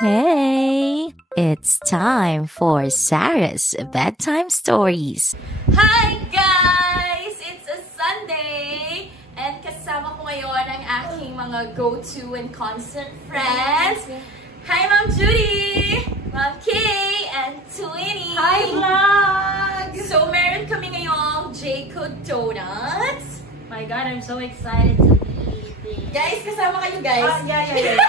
Hey, it's time for Sarah's Bedtime Stories. Hi guys! It's a Sunday! And kasama ko ngayon ang aking mga go-to and constant friends. Hi Ma'am Judy! Ma'am Kay! And Twinnie! Hi vlog! So meron kami ngayong Jayco Donuts. My God, I'm so excited to be eating. Guys, kasama kayo guys. Yeah.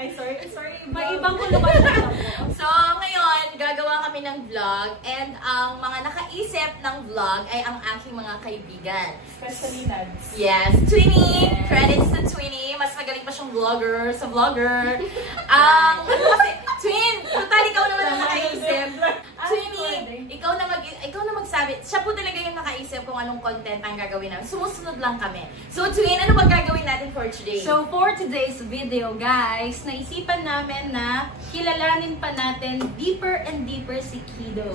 Ay, sorry. May ibang kulungan na ako. So, ngayon, gagawa kami ng vlog and ang mga nakaisip ng vlog ay ang aking mga kaibigan. Especially Nads. Yes, Twinnie! Credits to Twinnie. Mas magaling pa siyang vlogger sa vlogger. Kasi, Twin, total ikaw naman ang nakaisip. Twinnie, ikaw na magsabi. Siya po talaga yung nakaisip kung anong content ang gagawin namin. Sumusunod lang kami. So, Twin, ano bang gagawin natin for today? So, for today's video, guys, naisipan namin na kilalanin pa natin deeper and deeper si Kido.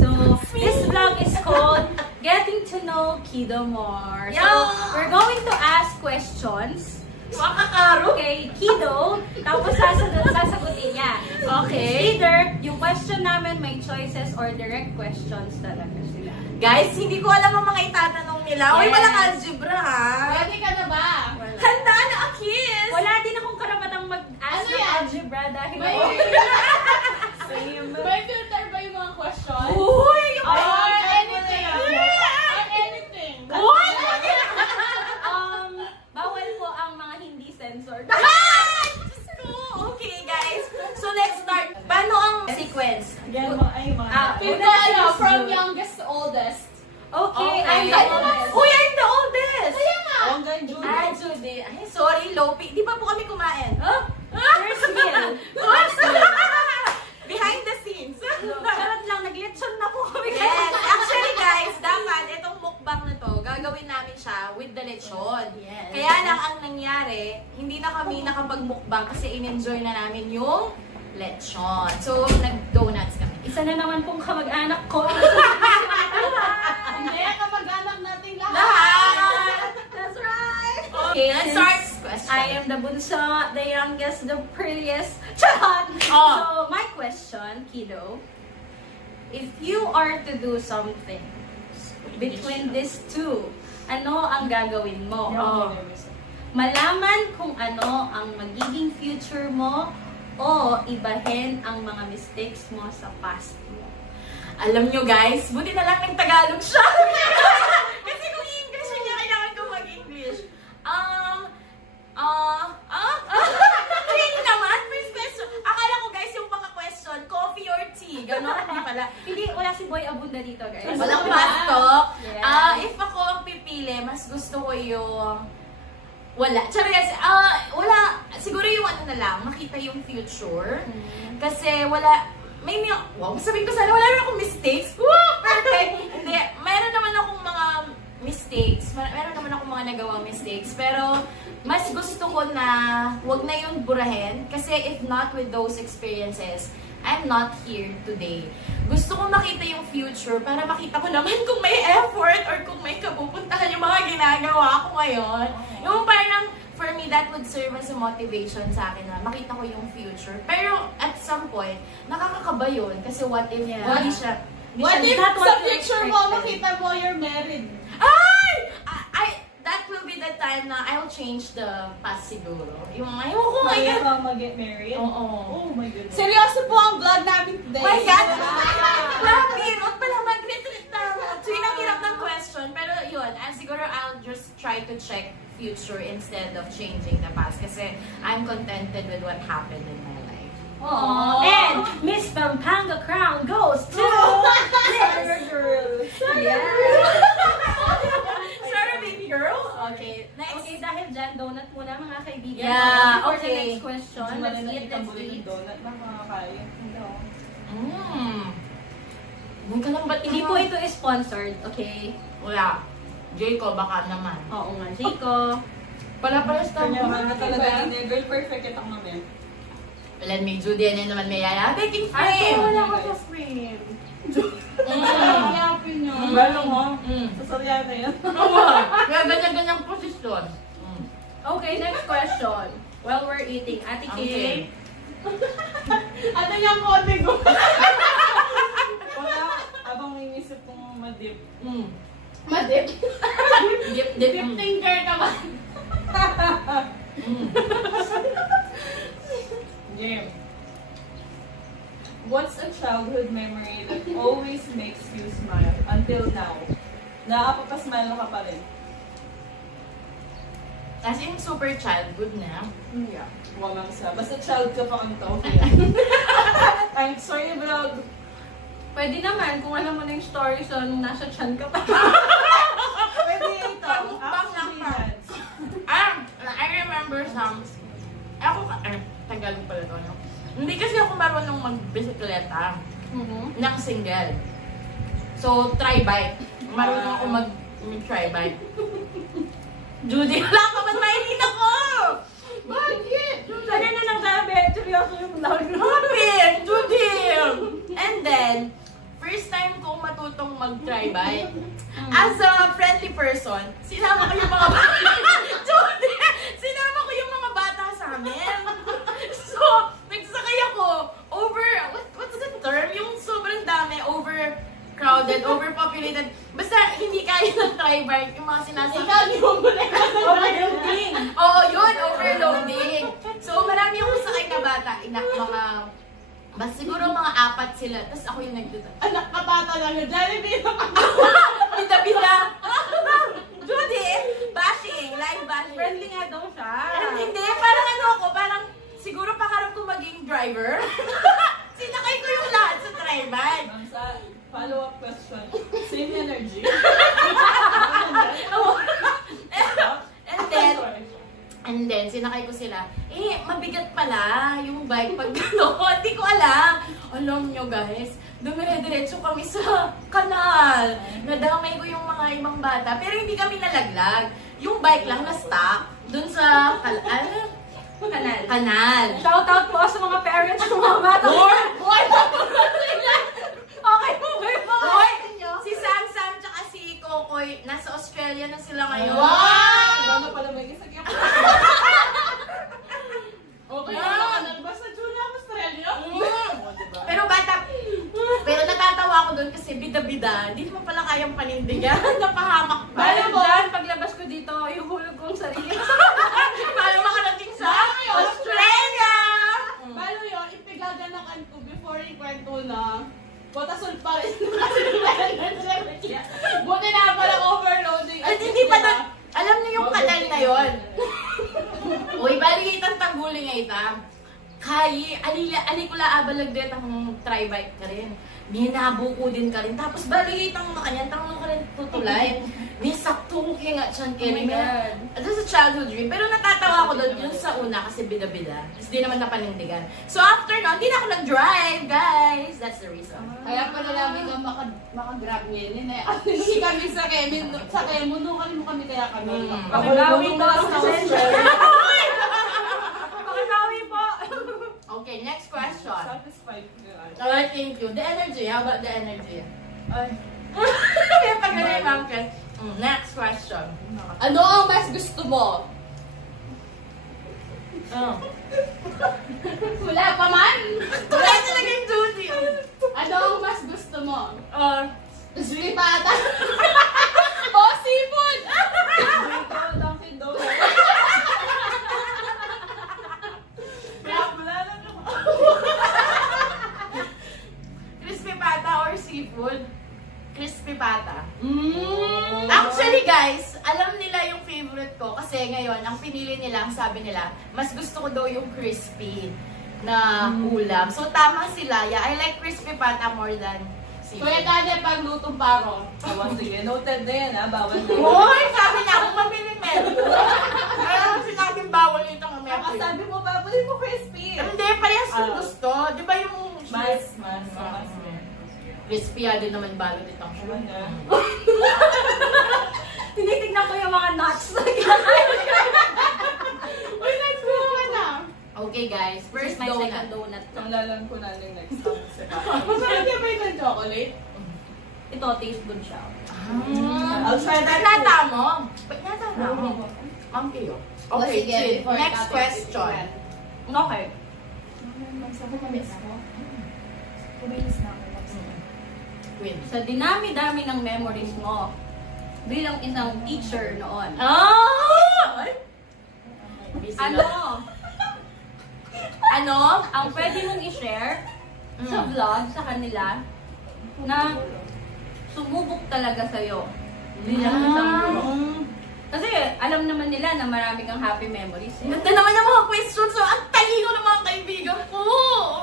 So, this vlog is called Getting to Know Kido More. So, we're going to ask questions. Makakaro? Okay, Kido, tapos sasagutin niya. Okay. Either, yung question namin may choices or direct questions talaga sila. Guys, hindi ko alam ang mga itatanong nila. Uy, Yes. walang algebra, ha? Pwede ka na ba? Handa na, Akis! Wala din akong karapatang mag-ask Ano ng yan? algebra dahil same. May filter ba yung mga questions? Uy! Or anything? Or anything? What? Bawal po ang mga hindi censored. Diyos ko! Okay, guys. So, let's start. Paano ang sequence? From youngest to oldest. Okay, Okay. I'm the oldest. Uy, I'm the oldest! Kaya nga! Ah, Judy. Ay, sorry, Lopi. Di ba po kami kumain? First meal. Behind the scenes. Charot lang, naglitson na po kami. Yes. Actually, guys, dapat itong mukbang na to, gagawin namin siya with the lechon. Yes. Kaya lang, ang nangyari, hindi na kami nakapag-mukbang kasi in-enjoy na namin yung lechon. So, nag-donuts kami. Isa na naman pong kamag-anak ko. Hindi, kamag-anak natin lahat. Lahat! That's right. Okay, let's start. Question. I am the bunso, the youngest, the prettiest. Charot! Oh. So, my question, Kido, if you are to do something between these two, ano ang gagawin mo? Malaman kung ano ang magiging future mo o ibahin ang mga mistakes mo sa past mo. Alam nyo guys, buti na lang ng Tagalog siya. Kasi kung English niya, kailangan ko mag-English. Hindi naman, first question. Akala ko guys, yung mga question, coffee or tea? Ganon, hindi pala. Hindi, wala si Boy Abunda dito, guys. Walang pastok. Yeah. If ako ang pipili, mas gusto ko yung... Wala. Tsaka guys, wala. Siguro yung ano na lang, makita yung future. Kasi wala... Wow, sabihin ko sana, wala naman akong mistakes. Wow, perfect! Hindi, meron naman akong mga mistakes. Meron naman akong mga nagawang mistakes. Pero, mas gusto ko na wag na yung burahin. Kasi if not with those experiences, I'm not here today. Gusto kong makita yung future para makita ko naman kung may effort or kung may kapupuntahan yung mga ginagawa ko ngayon. Yung parang, for me, that would serve as a motivation sa akin na makita ko yung future. Pero at some point, nakakakaba yun. Kasi what if, hindi siya, What if Not what sa you picture mo, expected. makita mo you're married? ay! That will be the time na I'll change the past siguro. Yung ayoko, my God. ka mag-get married? Oo. Oh my goodness. Seryoso po ang vlog namin today. My God! Grabe, huwag pala mag-retreat na. Tuwing ang hirap ng question. Pero yun, siguro I'll just try to check future instead of changing the past. Kasi I'm contented with what happened in my life. Aww. And Miss Pampanga crown goes to Sorry, baby girl. Okay, next. Okay, dahil dyan, donut muna mga kaibigan. Yeah, For the okay. next question, let's eat. Donut na makakain. Huwag ka lang ba't Hindi po ito sponsored, okay? Wala. Jayco, baka naman. Oo nga, Jayco. Pala Kanya stop. mga talaga hindi. Girl, perfect itong namin. Walang may Judy, ano naman may yaya. Baking Ay, frame! wala ka sa frame. Yapin nyo. Ang gano'n mo? Mm. Sasarya na yan. Kaya ganyan-ganyang posisyon. Okay, next question. While we're eating, Ate Kim. Ano yung kode ko? Wala, abang inisip kong madip. Madip. Dip. Dip finger ka ba? Game. What's a childhood memory that always makes you smile until now? Nakapapasmile ka pa rin. As in, super childhood na. Yeah. Wala sa. Basta child ka pa kanto. I'm sorry vlog. Pwede naman, kung alam mo na yung story so nung nasa chan ka pa. Pwede ito. Actually, hands. I remember some... Tagalog pala to, no? Hindi kasi ako marunong mag-bisikleta ng single. So, tri-bike. Marunong ako mag-tri-bike. Judy, wala ka ba't mainit ako? Bakit? Kanina nang sabi, seryoso yung vlog. Bakit? Judy! And then, first time ko matutong mag-tri-bike. As a friendly person, sinama ko yung mga bata. Judy! Sinama ko yung mga bata sa amin. So, nagsakay ako over, what's the term? Yung sobrang dami, overcrowded, overpopulated. Basta hindi kaya ng tri-bike yung mga sinasakay. Ikaw, di mo muna Overloading. Oo, yun, overloading. So, marami akong sakay na bata. Basta siguro mga 4 sila. Tapos ako yung nagduda. Anak ka pa talaga. Jollibee na Bida-bida. Judy, bashing, live bashing. Friendly nga daw siya. Hindi, parang ano ako, parang siguro pangarap ko maging driver. Sinakay ko yung lahat sa tri-bike. Ma'am, sa follow-up question. Same energy. And then, sinakay ko sila. Mabigat pala yung bike pag gano'n. Hindi ko alam. Alam nyo guys, dumire-diretso kami sa kanal. Nadamay ko yung mga ibang bata. Pero hindi kami nalaglag. Yung bike lang na-stop dun sa kanal. Shoutout po sa mga parents ng mga bata. Okay po ba yung mga Hoy! Si Sam tsaka si Kokoy, nasa Australia na sila ngayon. Paano pala may isa kaya? Okay, basta Juna, Australia. Pero natatawa ako doon kasi bida-bida. Hindi naman pala kayang panindigan. Napahamak pa. Balo mo, paglabas ko dito, ihulog ko ang sarili. Paano makarating sa Australia? Balo yun, ipigaganakan ko before ikwento na potasol pa rin. Buti na pala overloading. At hindi pa doon. Alam niyo yung kanal na yon. Uy, bali itang tangguli nga ita. Kaya, alikula abalagdet ang tri-bike ka rin. Minabuko din ka rin. Tapos bali itang makanyang tanong ka rin tutulay. May saktong kaya nga siyan Oh my God. That's a childhood dream. Pero natatawa ko doon yung sa una kasi bida-bida. Kasi di naman napanindigan. So after nun, di na ako nag-drive, guys. That's the reason. Kaya pala lagi ka makagrab ngayon eh. Kasi kami sa Kemo, nung kami kaya kami. Pakibawi po ang pasensya. Pakibawi po. Okay, next question. Satisfied ka. Alright, thank you. The energy. How about the energy? Ay. Kaya pag-alay, ma'am, Ken. Next question. Ano ang mas gusto mo? Wala pa man? Wala talaga yung duty. Ano ang mas gusto mo? Slipata? O, seafood! Dito, Dunkin Donuts. Wala lang ako. Crispy pata or seafood? Crispy pata. Actually guys, alam nila yung favorite ko kasi ngayon, ang pinili nila, ang sabi nila, mas gusto ko daw yung crispy na ulam. So tama sila. Yeah, I like crispy pata more than seafood. Kuya Tanya, pag lutong paro. Sige, noted na yan ha. Bawal na yan. Hoy, sabi niya akong mamili medyo. Kaya sinabing bawal itong Baka medyo. sabi mo, babali mo crispy. Hindi, parehas yung gusto. Di ba yung Mas. crispy din naman balot itong Ano na? Tinitignan ko yung mga nuts. Uy, let's go na. Okay guys, first my donut. second donut. Ang lalang ko na yung next time. Masarap niya ba yung chocolate? Ito, taste good siya. I'll try that. Nata mo? Ba't nata mo? Ma'am kayo? Okay, Sige, Chin. before Next natin question. itutunan. Okay. Kumilis ako. Kumilis na ako. Win. Sa dinami-dami ng memories mo, bilang isang teacher noon, ano ang pwede mong i-share sa vlog sa kanila na sumubok talaga sa'yo bilang isang guro? Kasi alam naman nila na marami kang happy memories. Eh. Ganda naman yung mga questions. So, ang talino ng mga kaibigan ko.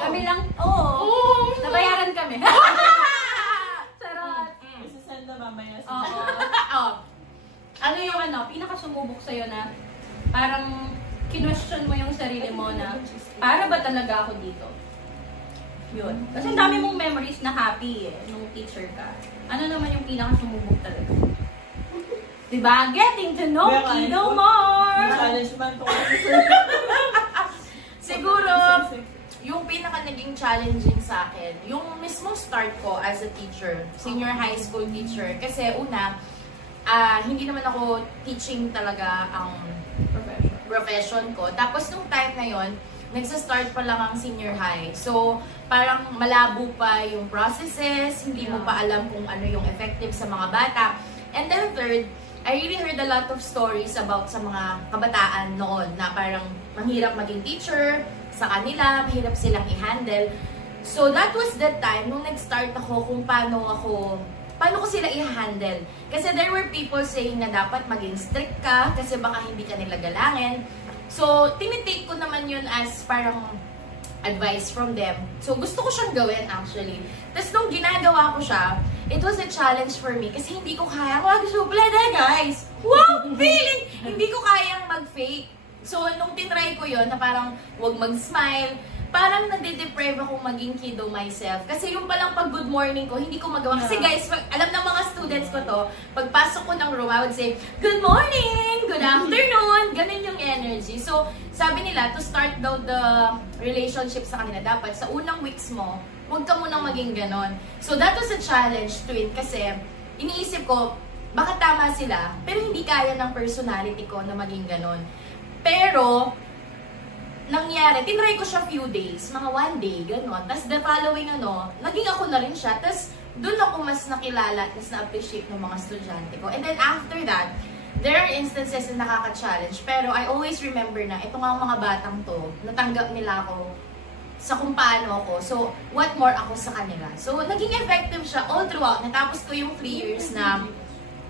Kami lang, oo. Nabayaran kami. Sarot. Isasend na mamaya sa Oo. Ano yung pinakasumubok sa'yo na parang kinwestiyon mo yung sarili mo na para ba talaga ako dito? Yun. Kasi ang dami mong memories na happy nung teacher ka. Ano naman yung pinakasumubok talaga? Diba? Getting to know Kido more! challenge man to. Siguro, yung pinaka naging challenging sa akin, yung mismong start ko as a teacher, senior high school teacher. Kasi una, hindi naman ako teaching talaga ang profession ko. Tapos nung time na yon, nagsa-start pa lang ang senior high. So, parang malabo pa yung processes, hindi mo pa alam kung ano yung effective sa mga bata. And then third, I really heard a lot of stories about sa mga kabataan noon na parang mahirap maging teacher sa kanila, mahirap silang i-handle. So that was the time nung nag-start ako kung paano ko sila i-handle. Kasi there were people saying na dapat maging strict ka kasi baka hindi ka nila galangin. So tinitake ko naman yun as parang advice from them. So gusto ko siyang gawin actually. Tapos nung ginagawa ko siya, it was a challenge for me kasi hindi ko kaya mag-suplada, guys. Wow! Feeling! Hindi ko kayang mag-fake. So, nung tinry ko yon na parang wag mag-smile, parang nade-deprive akong maging kiddo myself. Kasi yung palang pag good morning ko, hindi ko magawa. Kasi guys, alam ng mga students ko to, pagpasok ko ng room, I would say, good morning! Good afternoon! Ganun yung energy. So, sabi nila, to start daw the relationship sa kanila, dapat sa unang weeks mo, huwag ka munang maging ganon. So, that was a challenge to it kasi iniisip ko, baka tama sila, pero hindi kaya ng personality ko na maging ganon. Pero, nangyari, tinry ko siya few days, mga 1 day, ganon. Tapos the following naging ako na rin siya. Tapos, doon ako mas nakilala, tapos na-appreciate ng mga estudyante ko. And then after that, there are instances na nakaka-challenge, pero I always remember na itong mga batang to, natanggap nila ako sa kung paano ako. So, what more ako sa kanila. So, naging effective siya all throughout. Natapos ko yung 3 years na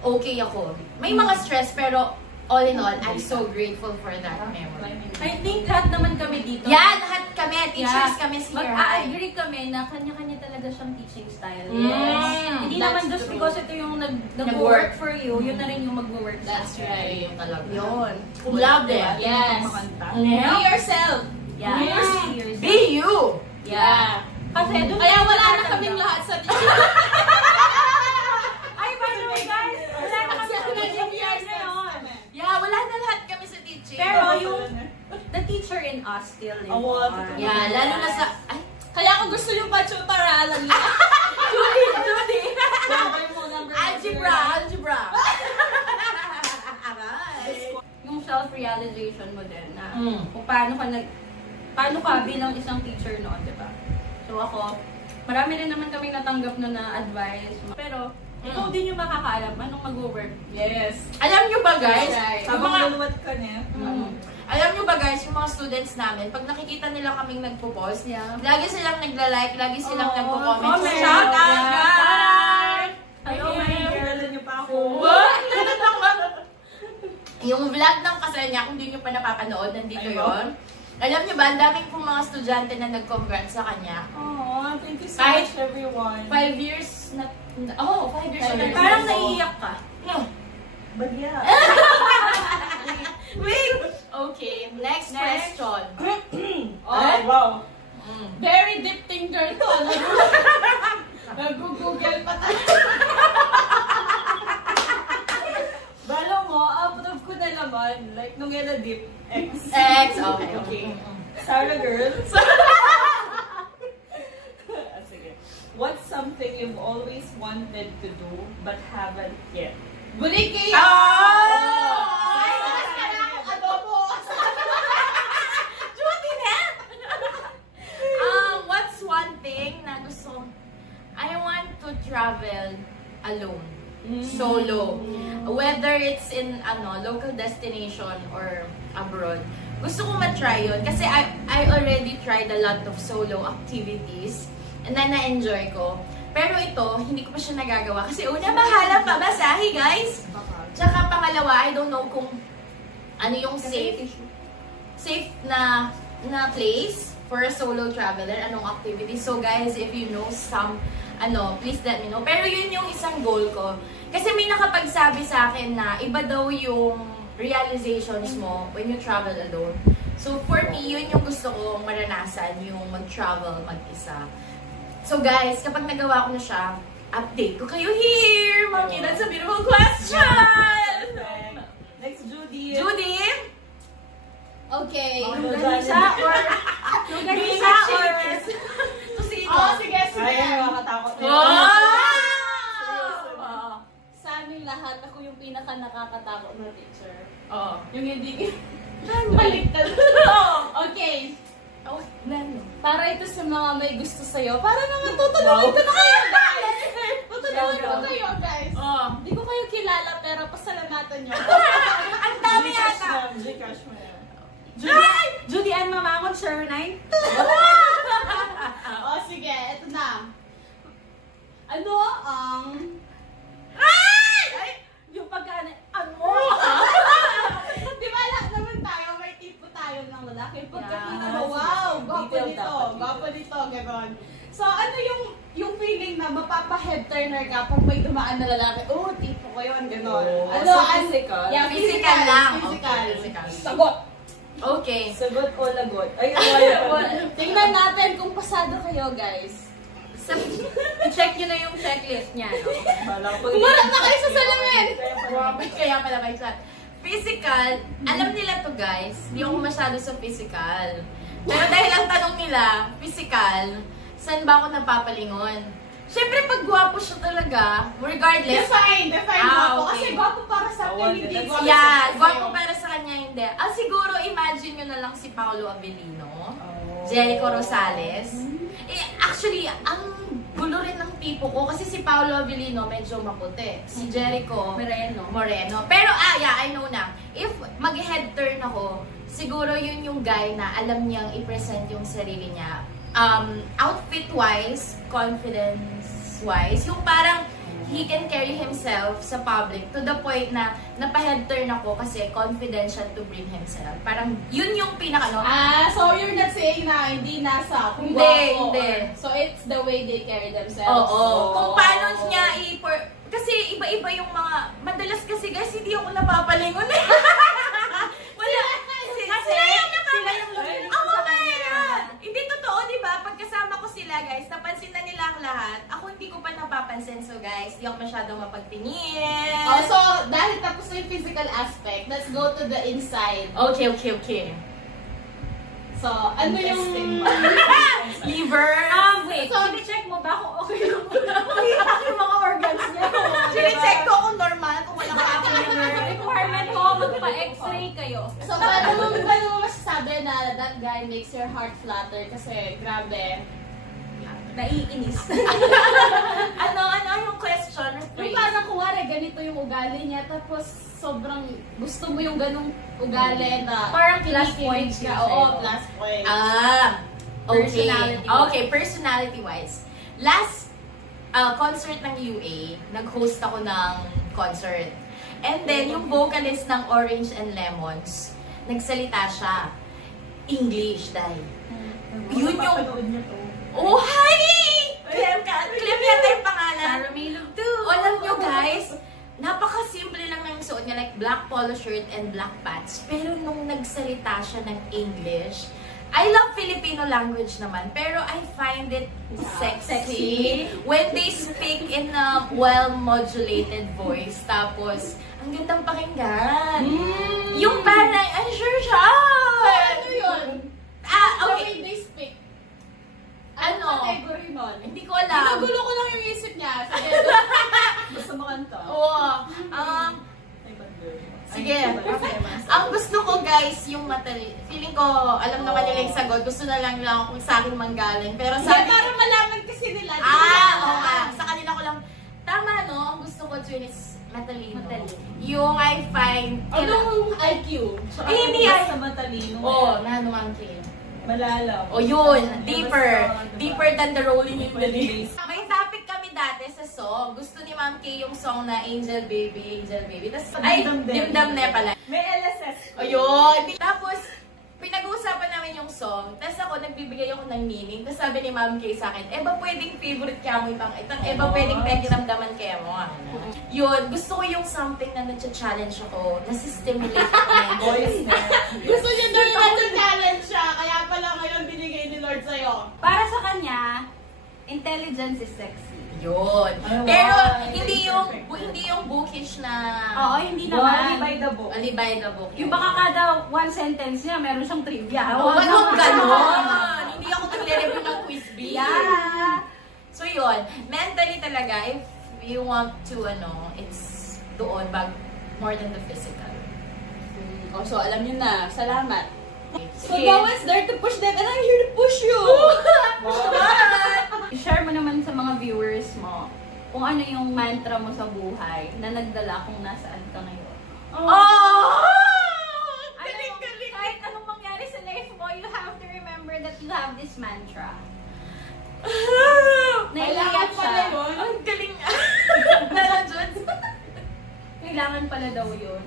okay ako. May mga stress, pero all in all, I'm so grateful for that memory. I think lahat naman kami dito. Yeah, lahat kami. Teachers kami senior high. Mag-agree kami na kanya-kanya talaga siyang teaching style. Yes. Hindi naman just because ito yung nag-work for you, yun na rin yung mag-work sa That's right. Yung talaga. Yun. Cum laude. Yes. Yeah. Be yourself. Yeah. Yeah. Be you! Yeah. Kasi doon Kaya wala na natatanggap. kaming lahat sa teacher. Ay, by the way guys, wala na kami sa teaching years ngayon. Yeah, wala na lahat kami sa teaching. Pero yung the teacher in us still lives on. Yeah, lalo na sa... Ay, Kaya kung gusto yung pa-tutorial, Judy! number mo, number Algebra! Yung self-realization mo din na kung paano ka bilang isang teacher noon, di ba? So ako, marami rin naman kami natanggap na advice. Pero, ikaw din yung makakaalam anong mag-work. Yes. Alam nyo ba guys? Right. Yung Habang mga, luluwat ka niya. alam nyo ba guys, yung mga students namin, pag nakikita nila kaming nagpo-post, lagi silang nagla-like, lagi silang nagpo-comment. comment. Shout out Yeah. guys! Hello, Kailan niyo pa ako? Yung vlog ng Kasanya, kung di nyo pa napapanood, nandito yon. Alam nyo ba, ang daming pong mga estudyante na nag-congrats sa kanya. Oh, thank you so Kahit much everyone. 5 years na... 5 years na. Parang naiiyak ka. Bagya. Wait! Okay, next question. Oh, Wow. very deep thinker to. Nag-google pa tayo. Balo mo, out of ko na naman. Like, nung yan na deep, X. Okay. Sarah girl. Sige. What's something you've always wanted to do but haven't yet? Buliki! Ay, nakas ka na akong adobo! Whether it's in local destination or abroad. Gusto ko matry yun kasi I already tried a lot of solo activities and then na-enjoy ko. Pero ito, hindi ko pa siya nagagawa kasi una, mahala pa basahi, guys. Tsaka pangalawa, I don't know kung ano yung safe na place for a solo traveler, anong activity. So guys, if you know some, please let me know. Pero yun yung isang goal ko. Kasi may nakapagsabi sa akin na iba daw yung realizations mo when you travel alone. So for me, yun yung gusto kong maranasan, yung mag-travel mag-isa. So guys, kapag nagawa ko na siya, update ko kayo here! Mami, that's a beautiful question! Next, Judy. Judy? Okay. Ganisa or... Sino? Sige. Ay, nakakatakot na. Sa aming lahat, ako yung pinaka nakakatakot na teacher. Oh. Yung hindi... Baliktad. Okay. Oh, nano? Para ito sa mga may gusto sa'yo. Para naman tutulungan ko na kayo, guys! Tutulungan ko kayo, guys! Oh. Hindi ko kayo kilala, pero pasalamatan nyo. Ang dami yata! Gcash mo yan. Judy Ann Mamangon, Sir 9. Sige, eto na. Ano ang... Yung pagka... Di ba naman tayo, may tipo tayo ng lalaki. Pagkakita mo, Yeah. wow, gwapo Detail nito, dapat gwapo nito, gano'n. So, ano yung feeling na mapapa-head turner ka pag may dumaan na lalaki? Oh, tipo ko yun, gano'n. So physical? Yeah, Physical lang. Physical. Okay, physical. Sagot! Okay. Sagot o lagot? Ay, wala. Tingnan natin kung pasado kayo, guys. I-check nyo na yung checklist niya. No? Kumarap na kayo sa salamin! Kaya pala may chat. Physical, alam nila to guys, hindi ako masyado sa physical. Pero dahil ang tanong nila, physical, saan ba ako napapalingon? Siyempre, pag gwapo siya talaga, regardless. Define gwapo. okay. Kasi gwapo para sa akin, hindi gwapo Yeah, sa gwapo para sa kanya hindi. Siguro, imagine nyo na lang si Paolo Avellino, Jericho Rosales. Actually, ang gulo rin ng tipo ko kasi si Paolo Avellino medyo maputi. Si Jericho Moreno. Pero yeah, I know na. If mag-head turn ako, siguro yun yung guy na alam niyang i-present yung sarili niya. Outfit-wise, confidence-wise, yung parang he can carry himself sa public to the point na napa-head turn ako kasi confident siya to bring himself. Parang yun yung pinaka so you're not saying na hindi nasa kung Hindi, gwapo. hindi. So it's the way they carry themselves. Oo. Kung paano niya kasi iba-iba yung mga, madalas kasi guys, hindi ako napapalingon eh. Wala. Sila yung napapalingon. Oh my God! Hindi totoo, di ba? Pagkasama ko sila guys, napansin na nila ang lahat. Ako hindi ko pa napapansin. So guys, di ako masyadong mapagtingin. So dahil tapos na yung physical aspect, let's go to the inside. Okay. So, ano yung... Liver. Wait, So, check mo ba kung okay yung mga organs niya? Sine-check ko kung normal, kung wala ka Requirement ko, magpa-x-ray kayo. So, paano mo masasabi na that guy makes your heart flutter? Kasi, grabe. Naiinis. Ano yung question? Yung parang kuwari, ganito yung ugali niya, tapos sobrang gusto mo yung ganong ugali na Parang plus kinikilig points ka. yun Oo, sa'yo. plus points. Okay. Personality-wise. Okay, personality-wise. Last concert ng UA, nag-host ako ng concert. And then, yung vocalist ng Orange and Lemons, nagsalita siya. English, dahil. Yun yung... Oh, hi! Clem yata yung pangalan. Sarah Maylog too. Alam nyo guys, napaka-simple lang ng suot niya, like black polo shirt and black pants. Pero nung nagsalita siya ng English, I love Filipino language naman, pero I find it sexy when they speak in a well-modulated voice. Tapos, ang gandang pakinggan. Yung parang, ay, sure siya! Ano yun? Okay. The way they speak. Ano? Category nun? Hindi ko alam. Ginugulo ko lang yung isip niya. Sige. Gusto mo kanta? Oo. Sige. Ang gusto ko guys, yung feeling ko, alam naman nila yung sagot. Gusto na lang kung sa akin manggaling. Pero sabi... para malaman kasi nila. Oo nga. Sa kanila ko lang, tama no? Ang gusto ko, Twin, is Matalino. Matalino. Yung I find... Anong IQ? Tsaka Eh, hindi basta ay- sa matalino. Oh, nano monkey. Malalam. O yun, Basta, deeper. diba? Deeper than the rolling in the Deeper leaves. than May topic kami dati sa song. Gusto ni Ma'am K yung song na Angel Baby, Angel Baby. Ay, Dimdam Ne pala. May LSS. O yun. Tapos, pinag-uusapan namin yung song. Tapos ako, nagbibigay ako ng meaning. Tapos sabi ni Ma'am K sa akin, ba pwedeng favorite kaya mo itang, ba pwedeng pekiramdaman kaya mo. Yun, gusto ko yung something na nag-challenge ako, nasi-stimulate ako. Boys na. Gusto niya daw yung challenge siya, kaya pala ngayon binigay ni Lord sa'yo. Para sa kanya, intelligence is sexy. Yun. Ay, Pero wow. hindi yung bookish na Oo, hindi Wali naman. by the book. alibay na book. Yung baka kada one sentence niya, meron siyang trivia. Huwag ganon. Hindi ako nagre-review ng quiz bee. Yeah. So yun, mentally talaga, if you want to, it's doon, more than the physical. So, alam niyo na. Salamat. So, Sige. no one's there to push them and I'm here to push you! I-share mo naman sa mga viewers mo kung ano yung mantra mo sa buhay na nagdala kung nasaan ka ngayon. Oh! Kahit anong mangyari sa life mo, you have to remember that you have this mantra. Naiiyak siya. Ang galing. Naladyod. Kailangan pala daw yun.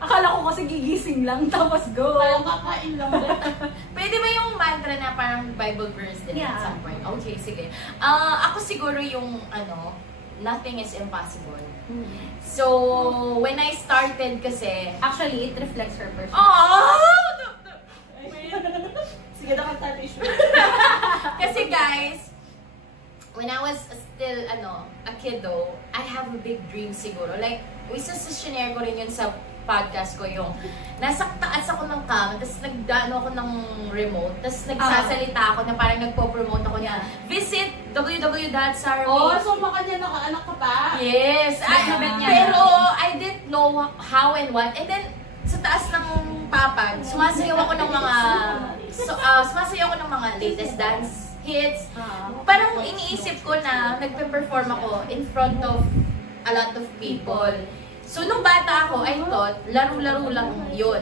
Akala ko kasi gigising lang, tapos go. Parang kakain lang. Pwede ba yung mantra na parang Bible verse din Yeah. at some point? Okay, sige. Ako siguro yung, nothing is impossible. So, when I started kasi, Actually, it reflects her personality. oh! Sige, nakatati siya. Kasi guys, when I was still, a kiddo, I have a big dream siguro. Like, isa-share ko rin yun sa podcast ko yung nasa taas ako ng cam, tapos nagdano ako ng remote, tapos nagsasalita ako na parang nagpo-promote ako niya. Visit www.sarah. Oh, so baka niya nakaanak ka pa? Yes! Bet niya. Pero I didn't know how and what. And then, sa taas ng papag, sumasayaw ako ng mga latest dance hits. Parang iniisip ko na nagpe-perform ako in front of a lot of people. So, nung bata ako, I thought, laro-laro lang yun.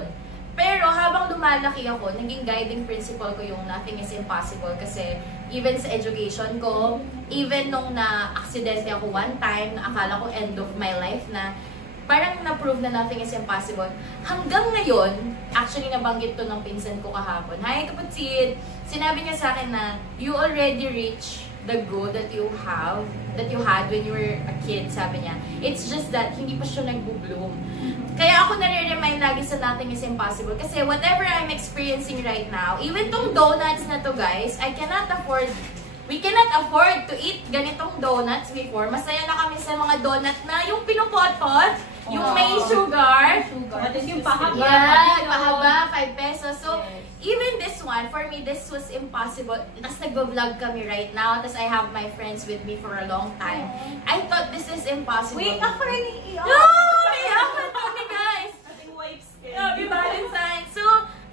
Pero habang lumalaki ako, naging guiding principle ko yung nothing is impossible. Kasi even sa education ko, even nung na-aksidente ako one time, na akala ko end of my life na, parang na-prove na nothing is impossible. Hanggang ngayon, actually nabanggit to ng pinsan ko kahapon. Hi kapatid! Sinabi niya sa akin na, you already reached the goal that you had when you were a kid, sabi niya. It's just that hindi pa siya nag-bloom. Kaya ako nare-remind lagi sa nothing is impossible. Kasi whatever I'm experiencing right now, even tong donuts na to guys, we cannot afford to eat ganitong donuts before. Masaya na kami sa mga donut na yung pinupot-pot, yung may sugar. At yung pahaba. Yeah, pahaba, 5 pesos. So, even this one, for me, this was impossible. Tapos nag-vlog kami right now. Tapos I have my friends with me for a long time. I thought this is impossible. Wait, ako rin iiyak. No! Iyakan kami, guys! Ating wipes Happy Valentine's! So,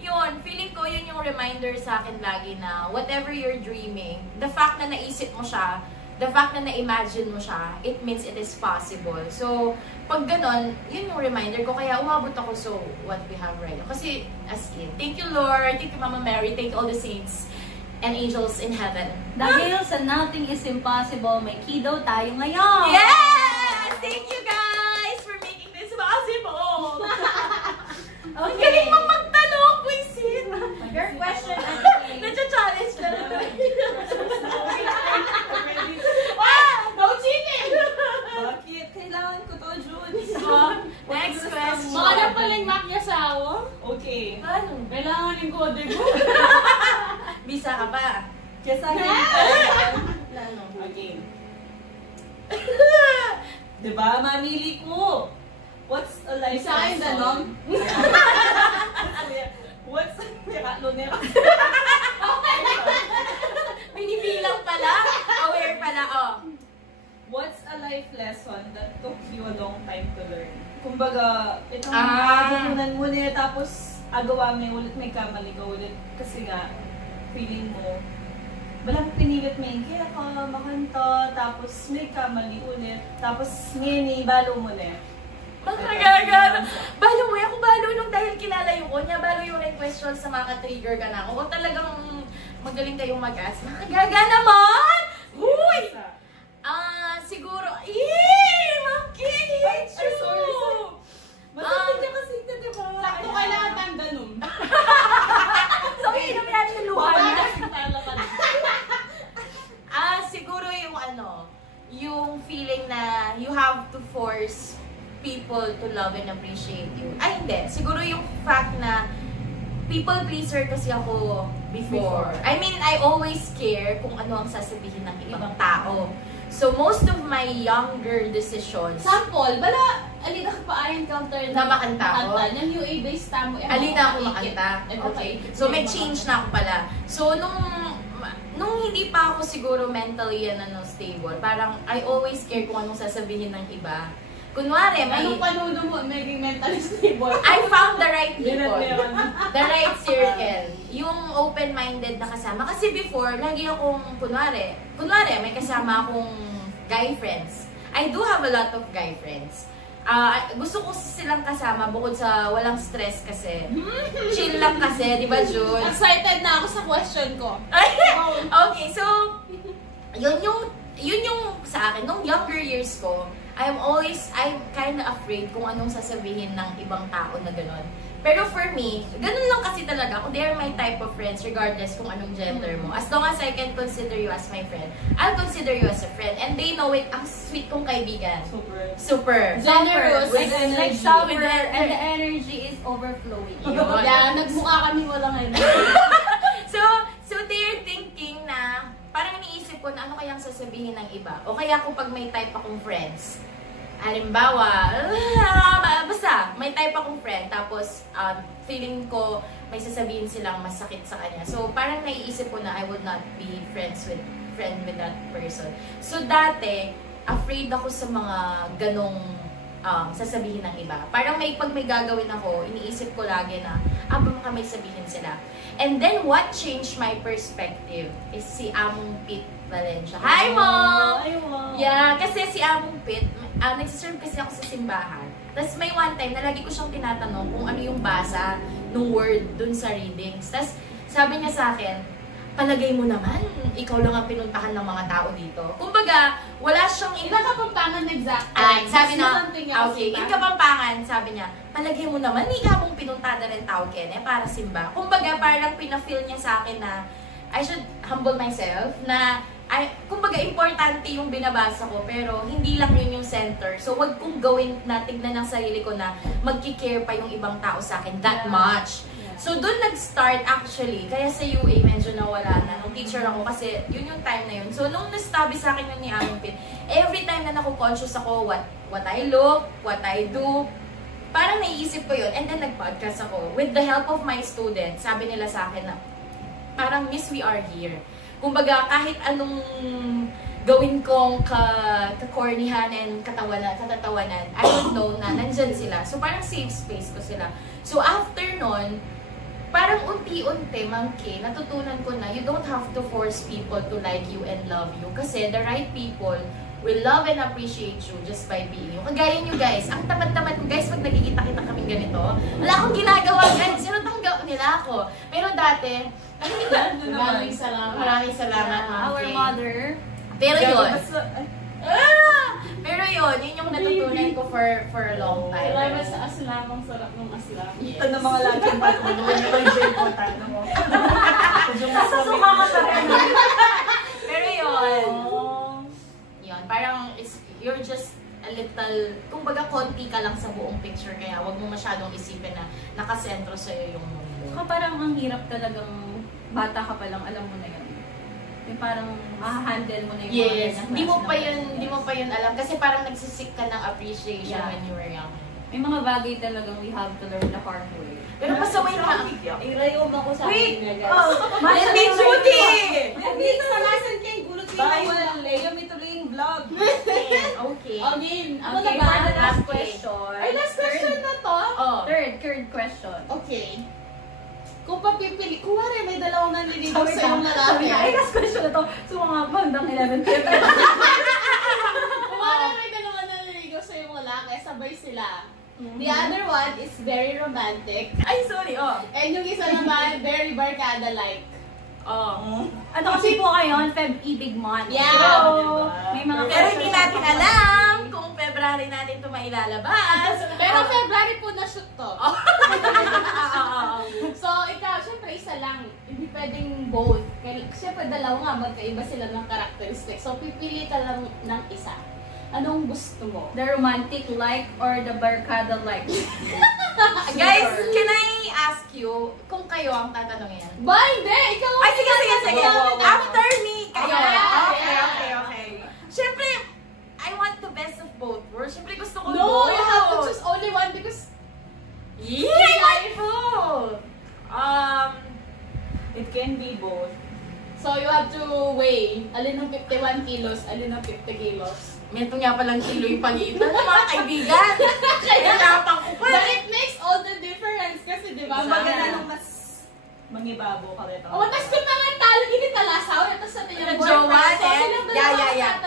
yun, feeling ko yun yung reminder sa akin lagi na whatever you're dreaming, the fact na naisip mo siya, the fact na na-imagine mo siya, it means it is possible. So, pag ganon, yun yung reminder ko. Kaya umabot ako so what we have right now. Kasi, as in, thank you Lord, thank you Mama Mary, thank you all the saints and angels in heaven. Dahil sa nothing is impossible, may kiddo tayo ngayon. Yes! Thank you guys for making this possible! Ang galing mong magtanong, Puisin! Your question, Ate. Nadya-challenge na lang. No cheating! Bakit? Kailangan ko to, June. Next question. Baka na palang mak niya sawa. Okay. Ano? Kailangan yung kode mo. Bisa ka pa. Kesa Ano? Okay. Diba? Mamili ko. What's a life Isa kayo danon? What's lunera? Binibilang pala? Aware pala, oh. What's a life lesson that took you a long time to learn? Kumbaga, itong agamunan mo niya, tapos agawa mo ulit, may kamali ka ulit. Kasi nga, feeling mo, walang pinilit mo yung kaya ka makanta, tapos may kamali ulit, tapos ngayon ibalo mo na. Makagagano. Balo mo yan, kung balo nung dahil kilala yung ko niya, balo yung question sa mga trigger ka na ako. O talagang magaling kayong mag-ask. Makagaga naman! Uy! Siguro, Ma'am Kay, hate you! Sorry. Masakit niya kasi ito, diba? Sakto kailangan tang ganun. So, inom natin yung luha niya. Siguro yung feeling na you have to force people to love and appreciate you. Ay, hindi. Siguro yung fact na people pleaser kasi ako before. I mean, I always care kung ano ang sasabihin ng ibang tao. So, most of my younger decisions... Sample, alina ka pa encounter na makanta ko? Ng UA-based tamo. Alina ako makanta. Okay. So, may change na ako pala. So, nung hindi pa ako siguro mentally stable, parang I always care kung anong sasabihin ng iba. Kunwari, Anong panuno mo maging mentally stable? I found the right people. The right circle. Yung open-minded na kasama. Kasi before, lagi akong, kunwari, may kasama akong guy friends. I do have a lot of guy friends. Gusto ko silang kasama bukod sa walang stress kasi. Chill lang kasi, di ba, June? Excited na ako sa question ko. Okay, so, yun yung sa akin, nung younger years ko, I'm kind of afraid kung anong sasabihin ng ibang tao na gano'n. Pero for me, ganun lang kasi talaga. Kung they are my type of friends, regardless kung anong gender mo. As long as I can consider you as my friend, I'll consider you as a friend. And they know it, ang sweet kong kaibigan. Super. Generous. With like summer, and the energy is overflowing. Yeah, nagmukha kami wala ngayon. So they're thinking na, parang iniisip ko na ano kayang sasabihin ng iba. O kaya kung pag may type akong friends, halimbawa, basta, may type akong friend, tapos feeling ko may sasabihin silang masakit sa kanya. So, parang naiisip ko na I would not be friend with that person. So, dati, afraid ako sa mga ganong sasabihin ng iba. Parang pag may gagawin ako, iniisip ko lagi na, baka may sabihin sila. And then, what changed my perspective is si Among Pit Valencia. Hi, Mom! Hi, Mom! Yeah, kasi si Among Pit, nagsiserve kasi ako sa simbahan. Tapos may one time na lagi ko siyang tinatanong kung ano yung basa ng word dun sa readings. Tapos sabi niya sa akin, palagay mo naman, ikaw lang ang pinuntahan ng mga tao dito. Kumbaga, wala siyang... Kapampangan exact. Sabi na, okay, in Kapampangan, sabi niya, palagay mo naman, hindi ka mong pinuntada rin tao, Ken, para simba. Kumbaga, parang pinafeel niya sa akin na I should humble myself, na kumbaga, importante yung binabasa ko, pero hindi lang yun yung center. So, wag kong gawin na tignan ng sarili ko na magkikare pa yung ibang tao sa akin that much. So, doon nag-start actually. Kaya sa UA, medyo nawala na. Nung teacher ako, kasi yun yung time na yun. So, nung nastabi sa akin yun ni Aming Pit, every time na naku-conscious ako, what I look, what I do, parang naiisip ko yun. And then, nag-podcast ako. With the help of my students, sabi nila sa akin na, parang, Miss, we are here. Kumbaga, kahit anong gawin kong kakornihan and katatawanan, I would know na nandyan sila. So, parang safe space ko sila. So, after nun, parang unti-unti, Ma'am Kay, natutunan ko na you don't have to force people to like you and love you. Kasi the right people will love and appreciate you just by being you. Kagaya nyo guys, ang tamad-tamad ko guys, pag nagkikita-kita kaming ganito, wala akong ginagawa guys, sinutanggap nila ako. Pero dati, Maraming salamat. Maraming salamat, Ma'am Our Kay. mother. Pero yun, yun yung natutunan ko for a long time. Salamat sa aslam, ang sarap ng aslam. Ito na mga laging bato. Yung J po tayo mo. Nasasuka ka sa rin. Pero yun, parang you're just a little, kumbaga konti ka lang sa buong picture, kaya wag mo masyadong isipin na nakasentro sa'yo yung mundo. Saka parang ang hirap talagang bata ka pa lang, alam mo na yun. Yung parang ma-handle mo na yung mga Yes, ganyan hindi mo pa yun alam kasi parang nagsisik ka ng appreciation when you were young. May mga bagay talagang we have to learn the hard way. Pero pasaway na. Irayom ako sa akin niya, guys. Hindi, Judy! Nandito sa nasan kay gulot Bawal, Leo, ituloy yung vlog. Okay. Again, ako na Okay, ba? for the last Okay. question. Ay, last question na to? Oh. Third question. Okay. Kung pagpipili, kuwari may dalawang nanliligaw sa iyong lalaki. Ay, last question na to. So, mga bandang 11 p.m. Kuwari may dalawang nanliligaw sa iyong lalaki. kaya sabay sila. The other one is very romantic. Ay, sorry, And yung isa naman, very barkada-like. Ano kasi po ngayon, Feb Ibig Month. Yeah. So, may mga Pero hindi natin alam kung February natin ito mailalabas. Pero February po na-shoot to. So, ikaw, syempre isa lang. Hindi pwedeng both. Syempre dalawa nga, magkaiba sila ng characteristics. So, pipili ka lang ng isa. Anong gusto mo? The romantic like or the barkada like? Guys, can I ask you kung kayo ang tatanungin? Ba, hindi! Ikaw Ay, sige. After me, kayo. Yeah. Okay. Siyempre, I want the best of both worlds. Siyempre, gusto ko No, both. you have to choose only one because Yeah, I want both. It can be both. so you have to weigh alin ng 51 kilos, alin ng 50 kilos. Meron nga palang kilo yung pagitan ng mga kaibigan. Kaya napang ko pa. But it makes all the difference kasi di ba? Exactly. Maganda nung mas mangibabo ka rin. oh, tas kung mga talo, hindi talasaw, tas ano yung Yung jowa, yeah.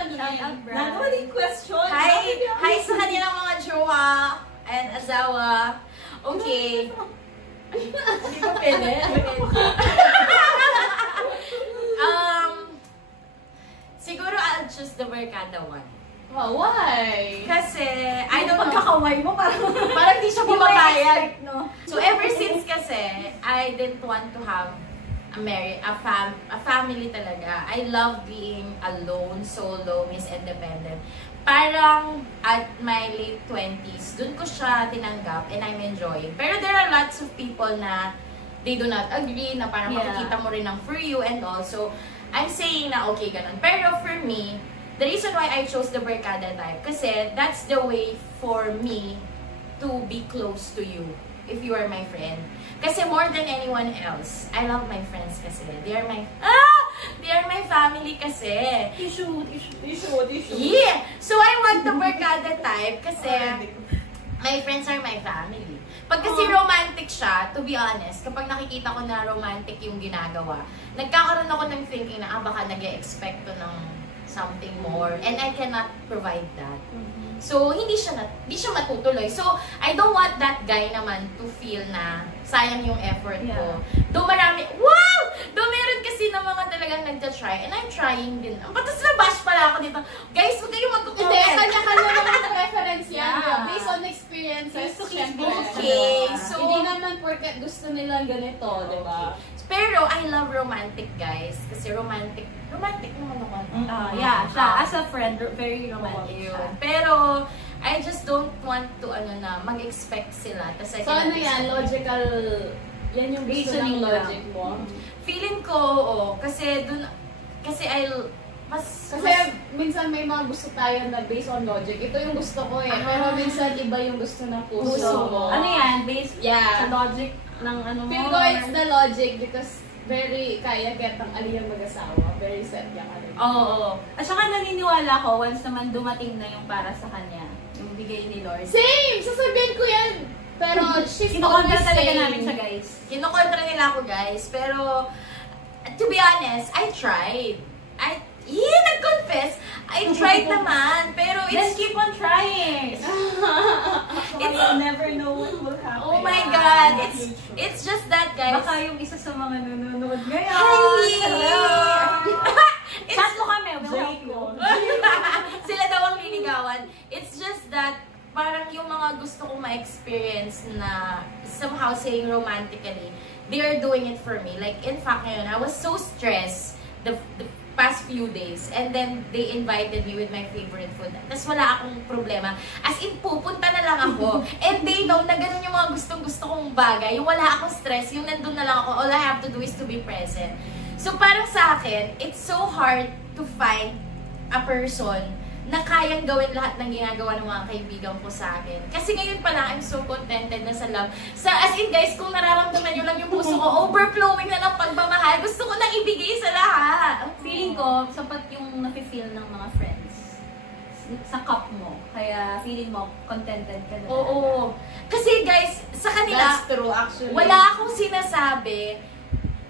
Nagaling question. Hi sa kanilang mga jowa and asawa. Okay. Hindi ko pwede. Siguro I'll choose the barkada one. Oh, why? Kasi, I don't know. Pagkakaway mo, Parang di siya bumabayad. no? So ever since kasi, I didn't want to have a family talaga. I love being alone, solo, Miss Independent. Parang at my late 20s, dun ko siya tinanggap and I'm enjoying. Pero there are lots of people na they do not agree, na parang makikita mo rin ang for you and also, I'm saying na okay ganun. Pero for me, the reason why I chose the barkada type, kasi that's the way for me to be close to you, if you are my friend. Kasi more than anyone else, I love my friends kasi. They are my family kasi. Tissue. Yeah! So I want the barkada type kasi my friends are my family. Pag kasi romantic siya, to be honest, kapag nakikita ko na romantic yung ginagawa, nagkakaroon ako ng thinking na baka nag-e-expect to ng something more and I cannot provide that. So, hindi siya matutuloy. So, I don't want that guy naman to feel na sayang yung effort ko. Though meron kasi na mga talagang nagta-try and I'm trying din. Patas na bash pala ako dito. Guys, huwag kayong magkukomment. Hindi, kanya-kanya naman preference yan. Yeah. Based on experiences, syempre. Okay, so hindi naman porket gusto nilang ganito, di ba? pero I love romantic guys. Kasi romantic naman ako. Yeah, siya, as a friend, very romantic siya. Yun. Pero, I just don't want to, mag-expect sila. So, ano yan? Logical, yan yung gusto ng logic mo? Feeling ko, kasi Kasi minsan may mga gusto tayo na based on logic. Ito yung gusto ko eh. Pero minsan iba yung gusto ng puso mo. Ano yan? Based Yeah. sa logic ng ano mo? Feel ko it's the logic because very kaya getang aliyang mag-asawa. Very set yung aliyang. Oo. At saka naniniwala ko, once naman dumating na yung para sa kanya, yung bigay ni Lord. Same! Sasabihin ko yan! Pero she's Kinukontra always talaga saying. namin siya, guys. Kinukontra nila ako, guys. Pero, to be honest, I tried. Nag-confess. I tried naman. Pero Let's it's... keep on trying! You'll never know what will happen. Oh my God! It's just that, guys. Baka yung isa sa mga nanonood ngayon. Hi! Chat mo kami, we'll help you. Sila daw ang liligawan. It's just that parang yung mga gusto kong ma-experience na somehow saying romantically, they are doing it for me. Like, in fact, ngayon, I was so stressed the past few days. And then, they invited me with my favorite food. Tapos wala akong problema. As in, pupunta na lang ako. And they know na ganun yung mga gustong-gusto kong bagay. Yung wala akong stress, yung nandun na lang ako. All I have to do is to be present. So, parang sa akin, it's so hard to find a person na kayang gawin lahat ng ginagawa ng mga kaibigan ko sa akin. Kasi ngayon pala, I'm so contented na sa love. As in guys, kung nararamdaman nyo lang yung puso ko, overflowing na ng pagmamahal, gusto ko nang ibigay sa lahat. Feeling ko, sapat yung nafe-feel ng mga friends sa cup mo. Kaya feeling mo, contented ka na. Oo. Kasi guys, sa kanila, That's true actually. wala akong sinasabi,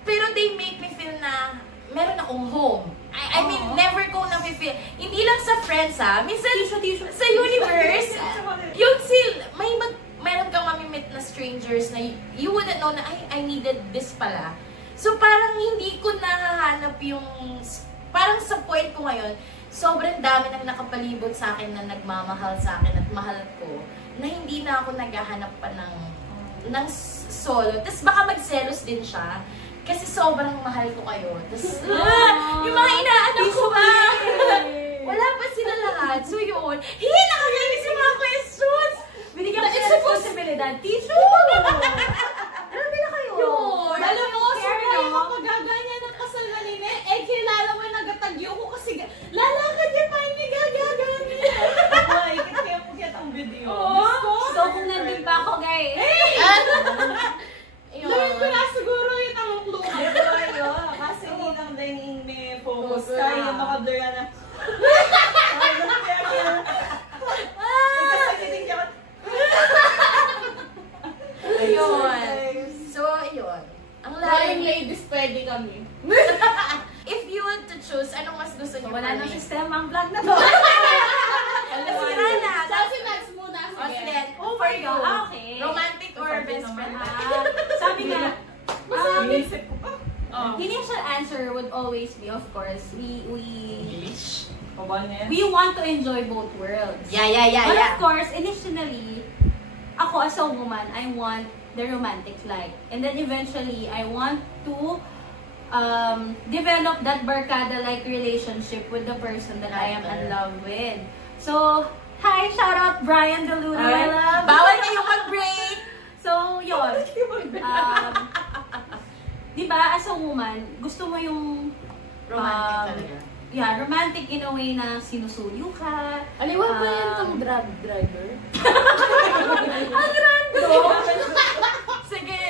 pero they make me feel na meron akong home. I mean, never ko na-feel. Hindi lang sa friends ha. Minsan, sa universe, yung meron kang mamimit na strangers na you wouldn't know na, I needed this pala. So, parang hindi ko nahahanap yung, parang sa point ko ngayon, sobrang dami nang nakapalibot sa akin na nagmamahal sa akin at mahal ko, na hindi na ako naghahanap pa ng solo. Tapos baka magselos din siya, kasi sobrang mahal ko kayo. Tapos, yung mga inaanak ko ba? Wala pa sila lahat. So yun, nakakainis yung mga questions! Binigyan ko siya responsibilidad. Teacher! Grabe na kayo. Yun. Alam mo, sobrang yung kapagaganyan ng kasal na nime, kilala mo nagatagyo ko kasi lalakad niya pa hindi gagaganyan. Ay, kaya ang video. So, kung nandun pa ako, guys. Gawin ko na siguro yung tamang clue. Ito ayo, kasi hindi lang din may focus tayo, makablur na. Ayun. So, ayun. Ang Maraming lalim. ladies pwede kami. If you want to choose, anong mas gusto niyo? Wala nang sistema ang vlog na to. Sira na. Chelsea Max muna. O, sige. Sige. For you, Okay. romantic or best friend? Sabi nga, Inisip ko pa. the initial answer would always be, of course, we Pabanyan. want to enjoy both worlds. Yeah. But of course, initially, ako as a woman, I want the romantic life. And then eventually, I want to develop that barkada-like relationship with the person that I am in love with. So, hi! Shout out Brian Deludo, my love! Bawal kayong mag-break! So, yun. Diba, as a woman, gusto mo yung Romantic talaga. Yeah, romantic in a way na sinusuyo ka. Aliwa ba yan tong drug driver? Ang random! Sige!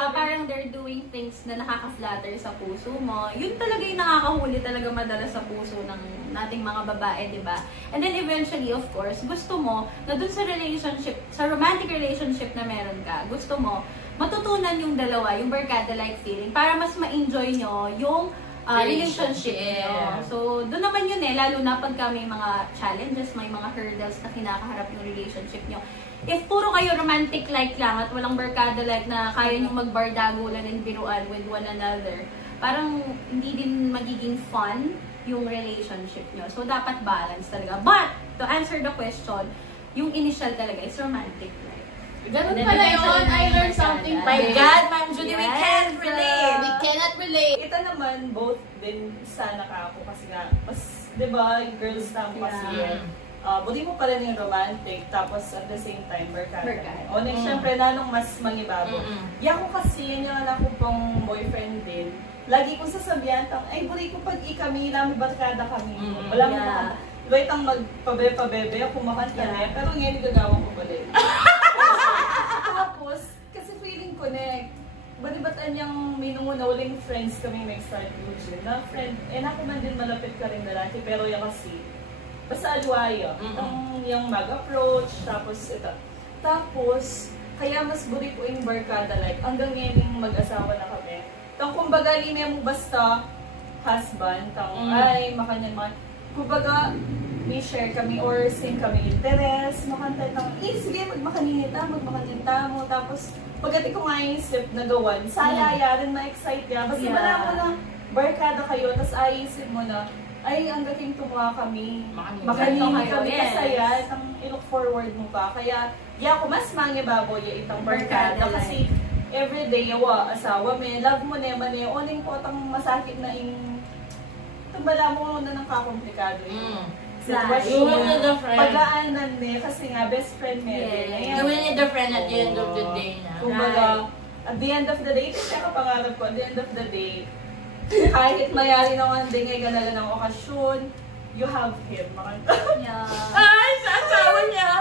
Parang they're doing things na nakaka-flatter sa puso mo. Yun talaga yung nakakahuli talaga madalas sa puso ng nating mga babae, di ba? And then eventually, of course, gusto mo na dun sa relationship, sa romantic relationship na meron ka, gusto mo matutunan yung dalawa, yung barkada-like feeling, para mas ma-enjoy nyo yung relationship nyo. So, doon naman yun lalo na pagka may mga challenges, may mga hurdles na kinakaharap yung relationship nyo. If puro kayo romantic-like lang at walang barkada-like na kaya nyo magbardagulan and biruan with one another, parang hindi din magiging fun yung relationship nyo. So, dapat balance talaga. But, to answer the question, yung initial talaga is romantic. Ganun pala yun. I learned something. My God, Ma'am Judy, we can't relate! We cannot relate. Ito naman, both din sana ka ako kasi nga, mas, di ba, girls lang kasi yun. Buti mo pala yung romantic, tapos at the same time, barkada. O, syempre, lalong mas mangibago. Yan ko kasi, yun yung anak ko pong boyfriend din. Lagi kong sasabihan, ay, buti ko pag ikami, may barkada kami. Wala mo na, wait ang magpabebe-pabebe, kumakanta na, pero ngayon gagawin ko balik. Tapos, kasi feeling ko na, balibatan niyang may nangunawaling friends kami nag-start YouTube na friend, ako man din malapit ka rin lalaki, pero yung kasi, basta aliwaya. Yung mag-approach, tapos ito. Tapos, kaya mas buri ko yung barkada, like, hanggang ngayon yung mag-asawa na kami. Tang kumbaga, linya mo basta husband, ay, makanyan man. Kumbaga, may share kami or same kami interest, makantay tang, sige, magmakaninita mo. Tapos, pagdating ko nga yung slip na gawan, salaya rin, ma-excite ya. Basta wala mo na barkada kayo, tapos ayisip mo na, ay, ang gating tumawa kami. Makaninita kami kasaya, itang i-look forward mo pa. Kaya, ako mas mangibaboy itang barkada. Kasi, everyday, asawa may love mo naman oning po itang masakit na tambala mo na ng kakomplikado sitwasyon. Pagaanan kasi nga, best friend mo You will need a friend at the end of the day na. Kumbaga, at the end of the day, ito siya kapangarap ko, at the end of the day, kahit mayari naman din ay ganalan ng okasyon, you have him, makanta. Ay, sa asawa niya!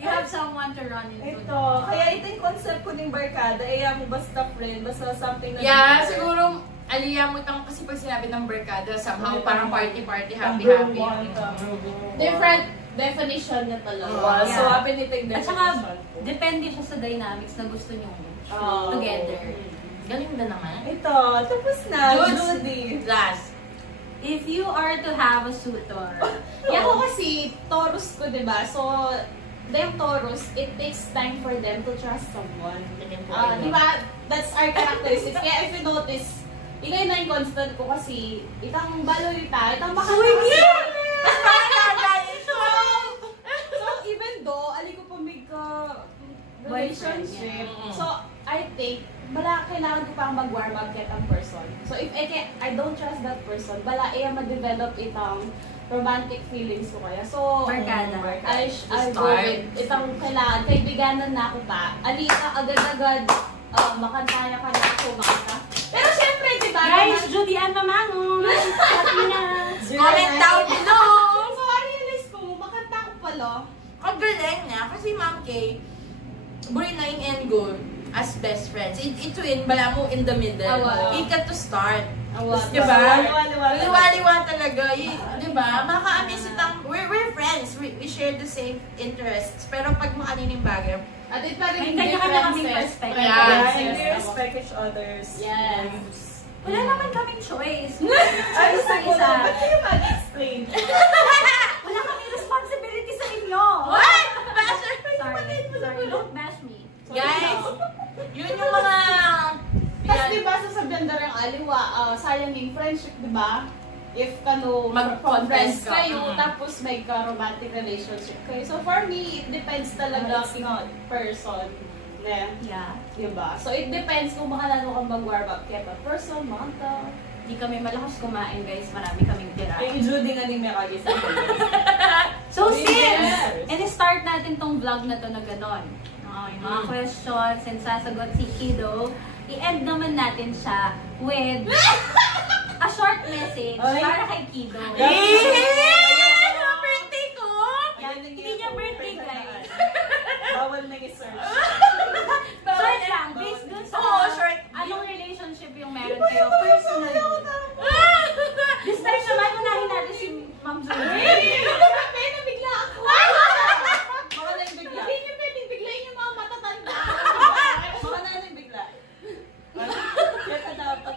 You have someone to run into. Ito, kaya ito yung concept ko ng barkada, mo basta friend, basta something na... Yeah, siguro, aliyamot ang kasi pag sinabi ng barkada, somehow parang party-party, happy-happy. Different definition na talaga. So, happy ni take At saka, depende siya sa dynamics na gusto nyo together. Galing na naman. Ito, tapos na, Judy. Last. If you are to have a suitor. Yan ko kasi, Taurus ko, diba? So, yung Taurus, it takes time for them to trust someone. Diba? That's our characteristics. Kaya if you notice, ikay na yung constant ko kasi, itang baloyita, itang makakasya. So, even though, ali ko pa may relationship, so, I think, bala kailangan ko pang mag-warm up kitang person. So, if I don't trust that person, bala ma-develop itang romantic feelings ko kaya. So, Barkada. I'll go with itang kailangan. Kaibiganan na ako pa. Ali ka agad-agad, makantaya ka na ako, makanta. Pero syempre, diba? Guys, Judy Ann Mamangon! Comment down below! So, realize ko, makanta ko pala. Ang galing niya kasi Ma'am Kay, Brinaing and Gold as best friends. Ito yun, bala mo in the middle. Ika to start. Diba? Liwa-liwa talaga. Diba? Maka-amaze itang, we're friends. We share the same interests. Pero pag makanin yung bagay, At it pa rin May kanya-kanya kaming perspective. Yeah. And they respect each other's views. Wala naman kaming choice. Ay, Choice ng gusto ko isa. na. Ba't kayo mag-explain? Wala kaming responsibility sa inyo. what? Basher! Sorry, don't bash me. Guys, yun yung mga... Tapos diba sasabihan na rin aliwa, sayang yung friendship, diba? If Mag-friends friends ka. kayo, tapos may ka-romantic relationship kayo. So for me, it depends talaga It's kung not. person. Ne? Yeah. Diba? So it depends kung makalano kang mag-warm up kaya pa person, makanta. Hindi kami malakas kumain, guys. Marami kaming tira. Ay, Judy nga din may kagisa. So, since Yes. in-start natin tong vlog na to na ganon, yung mga questions and sasagot si Kido, i-end naman natin siya with a short message para kay Kido. Birthday ko! Hindi niya birthday, guys. Bawal na i-search. Short lang, based dun sa short. anong relationship yung meron kayo personally. This time naman, unahin natin si Ma'am Julie. Grabe, nabigla ako! Baka na yung bigla. Hindi niyo pwedeng biglayin yung mga matatanda. Baka na yung bigla. Kaya ka dapat.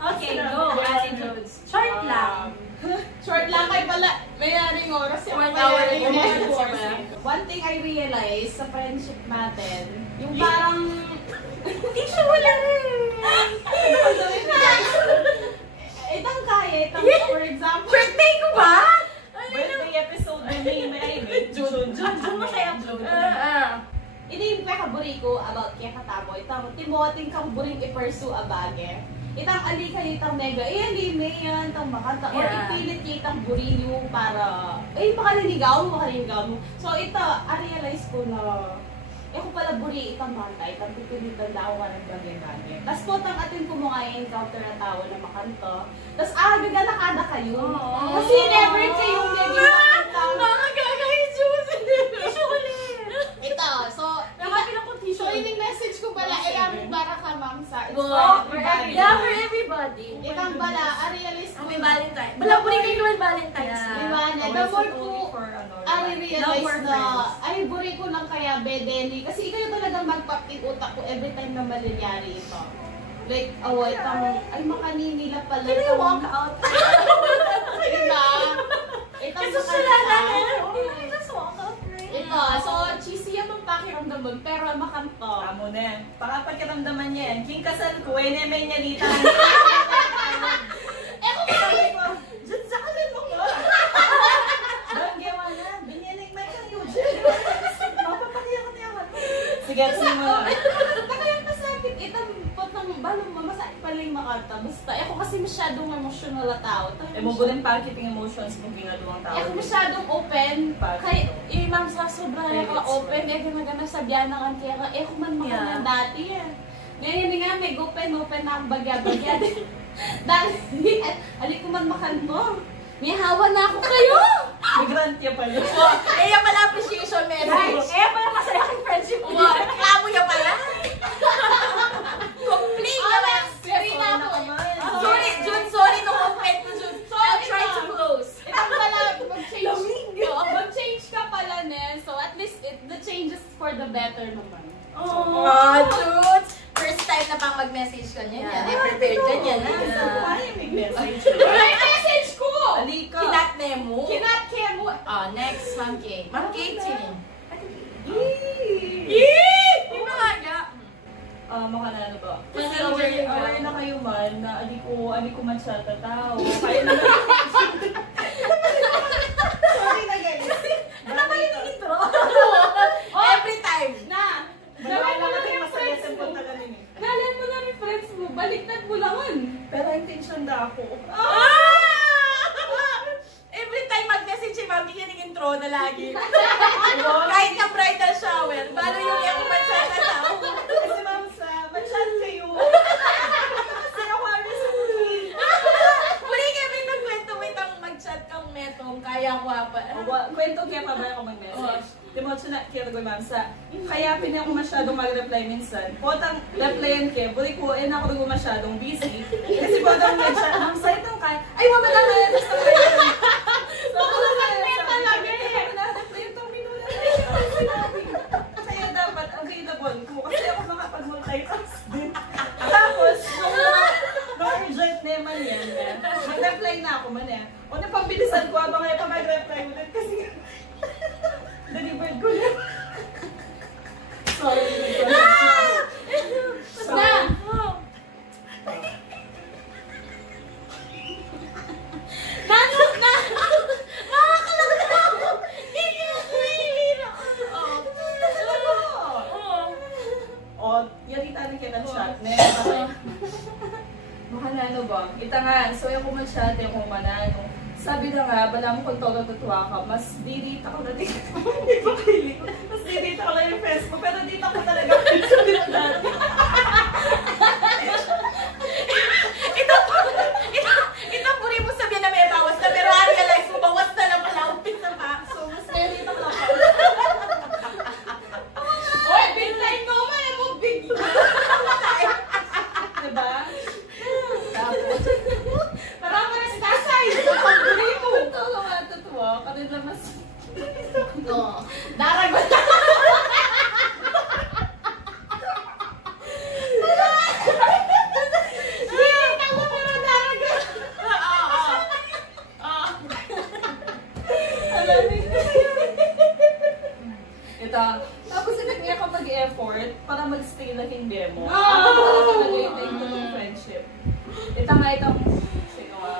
Okay, go, Ate Jules. Short lang. Short lang kayo pala. Mayaring oras yung 1 hour mayaring yung oras. oras. One thing I realized sa friendship natin, yung parang... Tissue mo lang. Itang kaya, itang for example... Birthday ko ba? Birthday episode na may June. June mo siya upload. Ini yung kaburi ko about kaya katabo. Itang timoting kaburing i-pursue a bagay. Itang ali kayo itang mega. Ali may yan, itang makanta. Or ipilit kayo itang burilyo para... makalinigaw mo. So ito, I-realize ko na... ko pala buri itang manta. Itang pipilitan daw ka ng bagay-bagay. Tapos po, tang atin ko mga encounter na tao na makanta. Tapos gaganakada kayo. Kasi never kayong naging makanta. Nakagagay, Juice! Ito, so... So, yung message ko pala, para ka, ma'am, sa Yeah, for everybody. Itang bala, I-realize ko. May Valentine. Bala po rin kayo Valentine's. Diba, the more ko, I-realize na, ay, buri ko lang kaya bedeni. Kasi ikaw yung talagang magpaping utak ko every time na malinyari ito. Like, ay, makaninila pala. Can I walk out? Diba? Itang Kasi sila natin. Just walk out. Ito, so, cheesy yan ang pakiramdam mo, pero makanto. Amo na. Baka pagkaramdaman niya yan. King kasal ko, may nyalita. Kung sabi ko, Diyan sa kalan mo ko. Banggawa na. Binyaning may kang Eugene. Mapapakaya ka niya. Sige, sige mo. Kaya masakit, itang potang balong masakit pala yung makanta. Basta, ako kasi masyadong emotional na tao. Muguling pakiting emotions mo ginagawa ang tao. Ako masyadong open. Kaya, ma'am, sa sobrang ka open. Gana sabihan ng kaya ka, kung man makanan dati eh. Ngayon nga, may open na ang bagya-bagya. Dahil, alik ko man makanto. May hawa na ako kayo! May grant niya pala. Kaya pala appreciation message. Pala kasi aking friendship mo. Reklamo niya pala. Complete naman. Sorry na ako. Sorry, June. Sorry to comment to June. I'll try to close. Itang pala, mag-change ka pala, ne. So, at least, the change is for the better naman. Oh, June. First time na pang mag-message ka niya. They prepared ka niya na. Why may message? ali ko man siya tataw. Kaya naman. Sorry na guys. Ano ba yung intro? Every time. Balawan lang natin masaya sa punta ganin eh. Nalan mo na ni friends mo, baliktad mo langan. Pero intention na ako. Every time mag-message si Mami, yan yung intro na lagi. Kahit ka bridal shower, balo yung ako magsasataw. Kasi ma'am sa, ma-chat kayo. Kasi ako kami sa movie. Muli kami nagkwento, wait ang mag-chat kang metong, kaya ko pa. Kwento kaya pa ba ako mag-message? Timothy na kaya ko ma'am sa, kaya pinay ako masyadong mag-reply minsan. Potang replyan kaya, buli ko, ako rin masyadong busy. Kasi potang mag-chat, ma'am sa itong kaya, ay wala na kaya, basta kayo. So, wala kaya talaga eh. Na-reply yung tomino na kaya dapat available ko. Kasi ako makapag-multitask din. Tapos, nung urgent naman yan, mag-reply na ako man eh. O napabilisan ko, habang kaya pa mag-reply ulit kasi delivered ko na. Sorry. Kita nga, so yung kumansya, yung kumanano. Sabi na nga, bala mo kung todo tutuwa ka, mas didita ko na dito. Hindi ba kilig ko? Mas didita ko lang yung Facebook, pero dito ko talaga sabi na dati. Ito puri mo sabihin na may bawas na, pero realize mo, bawas na lang pala, umpisa pa. So, mas Dito ko lang pa. Oy, bintay ko man mo bigla. Diba? Tapos, Para mo rin kasay. Pag-buri mo. ito ko nga tutuwa, kanila mas... Oo. Daragot na. Ito. Tapos sinagya ka mag-effort para mag-stay lang yung demo. Ako pala talaga yung take ko ng friendship. Ito nga itong... Sino nga?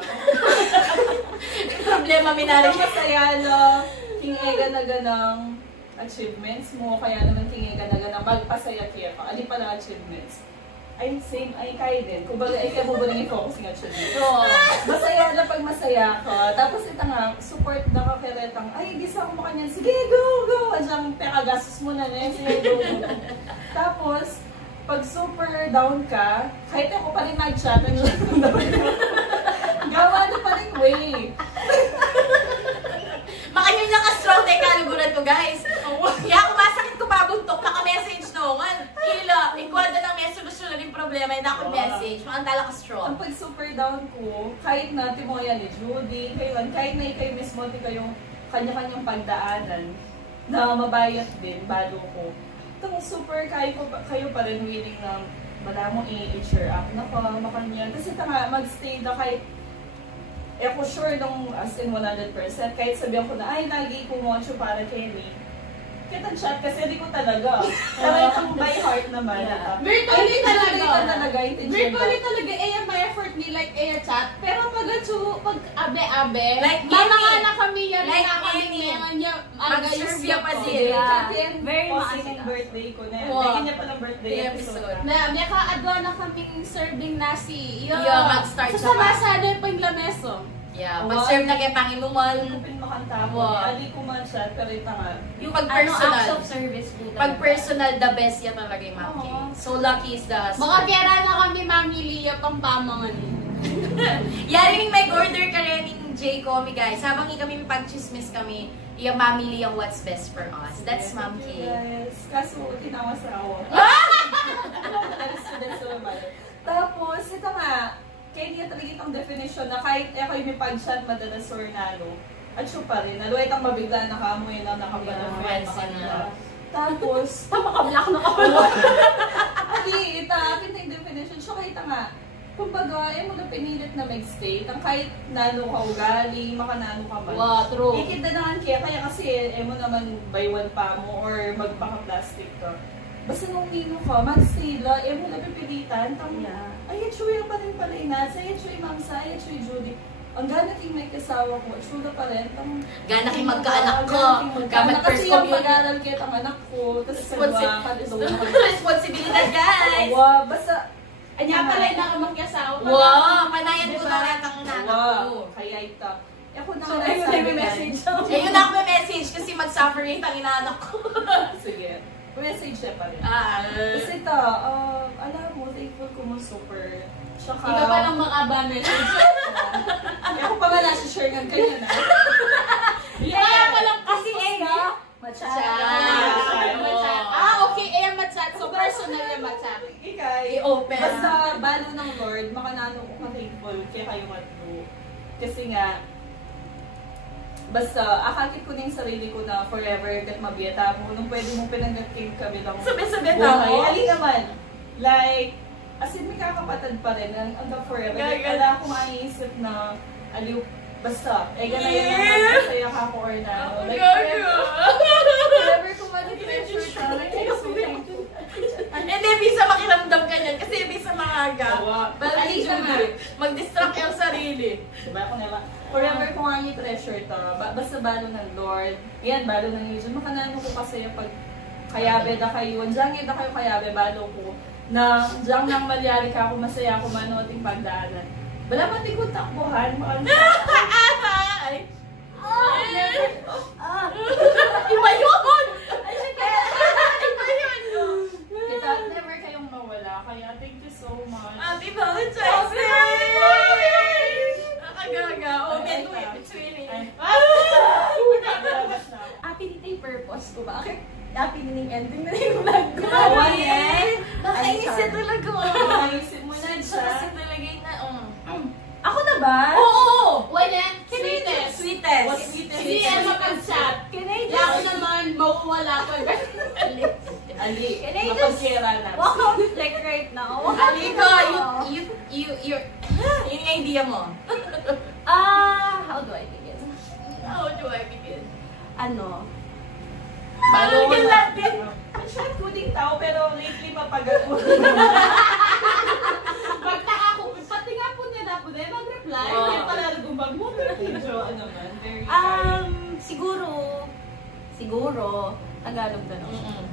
Problema minari. Ito masaya no, king-ega na ganang achievements mo, kaya naman king-ega na ganang magpasaya kaya ka. Ali pala achievements. Ay, same, ay kaya din. Kung baga, ay kaya mo ba nang i-focus yung achievements? Oo. Masaya na pag masaya ka. Tapos ito nga, support na ka kiretang, ay, di sa ako makanyan. Sige, go, go! Andiyan, pekagastos mo na na yun. Sige, go, go. Tapos, pag super down ka, kahit ako pa rin nag-chat, gawa na pa rin way. Makanyo lang ka-strong tayo kaluguran ko, guys. Kaya kung masakit ko babuntok, naka-message no. Kila, ikwada ng message, gusto na rin problema, hindi ako message. Makantala ka-strong. Ang pag super down ko, kahit na Timoya ni Judy, kahit na kayo mismo, di kayong kanya-kanyang pagdaanan, na mabayat din, balo ko. Itong super kayo pa rin willing na wala mo i-cheer up na ka, makanyan. Kasi tanga, mag-stay na kahit ako sure nung as in 100%, kahit sabihan ko na, ay, lagi pumoncho para kay Lee. Kita chat kasi di ko talaga. Pero itong by heart naman. Yeah. Virtually talaga. Virtually Virtually talaga, may effort ni like chat. Pero pag abe-abe, Like mamanga Amy. na kami yan. Like na kami Amy. ngayon niya. Mag-serve niya pa din. Very posting maasik. birthday ko na. Wow. Bigyan niya pa ng birthday episode. Na may kaadwa na kaming serving nasi. Yeah, mag-start sa siya pa. masada pa yung lameso. Yeah, mag-serve na kay Panginoon. Kupin makanta mo. Wow. Ali ko man siya, pero ito nga. Yung Acts pag-personal. of service po talaga. Pag-personal, the best yan talaga yung Ma'am Kay. So lucky is the husband. Mga pera na kami, Mami Lia, pang pamangan. Yari may order ka rin ng J. Comi, guys. Habang kami may pag-chismis kami, yung Mami Lia, what's best for us. That's Ma'am Kay. Yes. Kaso, tinawa sa awa. Tapos, ito nga, kaya niya talaga itong definition na kahit ako yung may pag-chat madalas or nalo, at siya pa rin, naluwait ang mabigla na kamoy na nakapalang Yeah, Tapos, Makablak na kapalo. ali, itapin na yung definition. So, kahit nga, kumbaga, mo na pinilit na mag-stay. Kahit nalo ka ugali, makanalo ka man. Wow, true. Ikita naman kaya kasi, mo naman by one pa mo or magpaka-plastic ka. basta nung nino ka, mag-stila, mo na pipilitan, ay, chuya pa rin pala inas, ay, chuya mamsa, ay, chuya Judy. Ang gana king may kasawa ko, chula pa rin. Gana king magkaanak ko. Gamit first community. Kasi yung pag-aral kita ang anak ko, tapos responsibilidad, guys! Wow, basta, Anya pala yung nakamagkasawa pa. Wow, panayan ko na lahat ang nanak ko. wow, kaya ito. Ako na So, ayun na may message. Ayun na ako may message kasi mag-suffering ang inanak ko. Sige. Message siya pa rin. Kasi ito, alam mo, thankful ko mo super. Tsaka, Ikaw pa lang makaba message. ako pa nga nasa-share nga kayo na. Kaya pa lang kasi Machat. okay. Ayan, machat. So, personal yung machat. Ikay, I-open. basta balo ng Lord, makanano ko ka-thankful kaya kayo matlo. Kasi nga, basta akakit ko na yung sarili ko na forever kat mabiyata mo. Nung pwede mong pinanggating kami lang Sabi-sabi buhay. ako. Ali naman, like, as in may kakapatid pa rin hanggang forever. Like, Gaga. wala akong maiisip na, aliw, basta, gana yun ang masaya ka ko or na, ano. Like, forever ko ma-treasure ka. Like, I'm so thankful. Hindi, bisa makiramdam ka niyan kasi bisa maaga. Ali naman. Mag-distract yung sarili. Diba ako naman? Forever ko nga yung treasure to. Basta balo ng Lord. Yan, balo ng Lord. Makanano ko kasi pag kayabe da kayo. Diyan da kayo kayabe, balo ko. Na diyan nang malyari ka ako, masaya ako manoting pagdaanan. Wala man di ko takbuhan. Ay. Iba yun! Iba yun! Kita, never kayong mawala. Kaya thank you so much. Happy Valentine's Day! Nakagaga. Oh, can do it. It's really... Happy din yung purpose ko. Bakit? Happy din yung ending na yung vlog ko. Nakainis na talaga. Naisip mo na Kasi siya. talaga yun na... Ako na ba? Oo! When sweetest. Sweetest. Hindi yan mapag-chat. Kaya ako naman, mawawala ko. Ali, Can I just mapagkira na. walk out like right now? Halika, you're... Yun yung idea mo. How do I begin? How do I begin? Ano? Balo ko Bigyan na. natin. Masyad ko ding tao, pero lately mapagal. Magtaka ako, pati nga po nila po din mag-reply. Oo. Kaya pala nagumbag mo. Medyo, ano man, very Siguro, Tagalog na lang.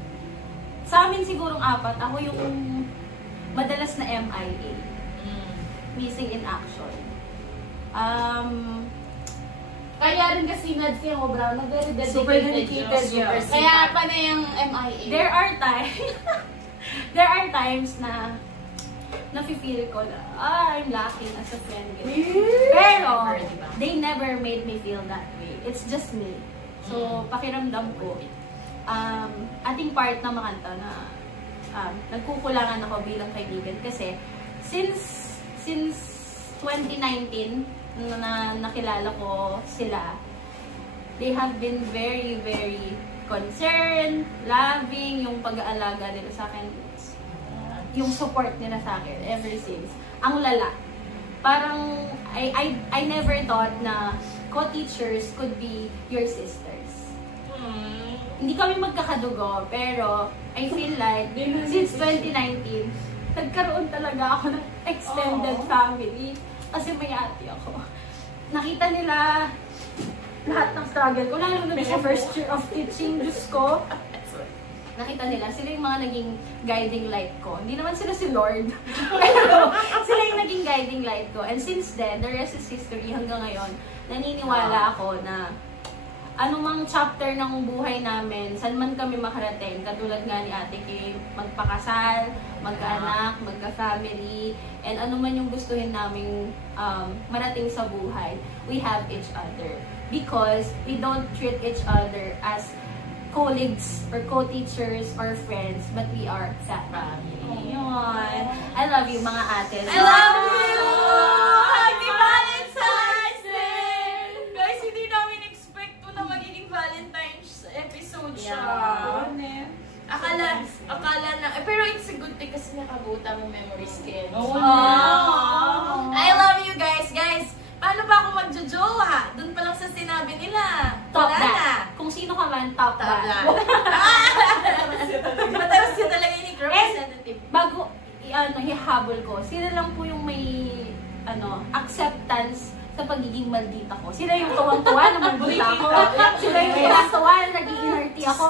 Sa amin sigurong apat, ako yung madalas na MIA. Missing in action. Kaya rin kasi Nadsy ako, Brown, very dedicated. Super dedicated siya. yun. Kaya pa na yung MIA. There are times na nafe-feel ko na, I'm lacking as a friend. Pero, they never made me feel that way. It's just me. So, pakiramdam ko, ating part na makanta na nagkukulangan ako bilang kaibigan. Kasi, since 2019, na nakilala ko sila, they have been very, very concerned, loving, yung pag-aalaga nila sa akin, yung support nila sa akin ever since. Ang lala. Parang, I never thought na co-teachers could be your sisters. Hindi kami magkakadugo, pero I feel like, since 2019, nagkaroon talaga ako ng extended family. Kasi may ate ako. Nakita nila lahat ng struggle ko, lalo na sa first year of teaching, Diyos ko. Nakita nila, sila yung mga naging guiding light ko. Hindi naman sila si Lord. Pero sila yung naging guiding light ko. And since then, the rest is history hanggang ngayon, naniniwala ako na anumang chapter ng buhay namin, saan man kami makarating, katulad nga ni Ate Kay, magpakasal, magkaanak, magka-family, and anuman yung gustuhin naming marating sa buhay, we have each other. Because we don't treat each other as colleagues or co-teachers or friends, but we are family. Yun. I love you, mga ate. I love you! Happy Valentine's Day! Guys, hindi namin expect to na magiging Valentine's episode siya. Akala na, pero it's a good thing kasi nakabuta mo memories, Ken. I love you guys. Guys, paano ba ako magjojowa? Doon pa lang sa sinabi nila. Top Wala that. na. Kung sino ka man, top that. Matalas siya talaga hihabol ko, sila lang po yung may acceptance sa pagiging maldita ko. Sila yung tuwang-tuwa na maldita ako. Sila yung tuwang-tuwa na nag-iinerty ako.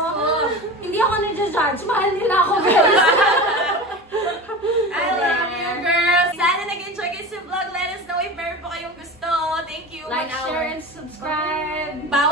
Hindi ako nag-judge. Mahal nila ako, girls. I love you, girls! Sana nag-enjoy kayo sa vlog. Let us know if meron po kayong gusto. Thank you. Like, share, and subscribe. Bawal